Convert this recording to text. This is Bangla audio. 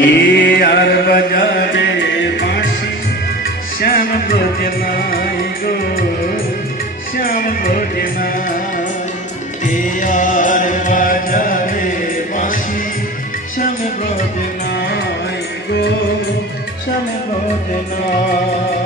কে আর বাজাবে বাঁশি শ্যাম ব্রজ নাই গো শ্যাম ব্রজ নাই কে আর বাজাবে বাঁশি শ্যাম ব্রজ নাই গো শ্যাম ব্রজ নাই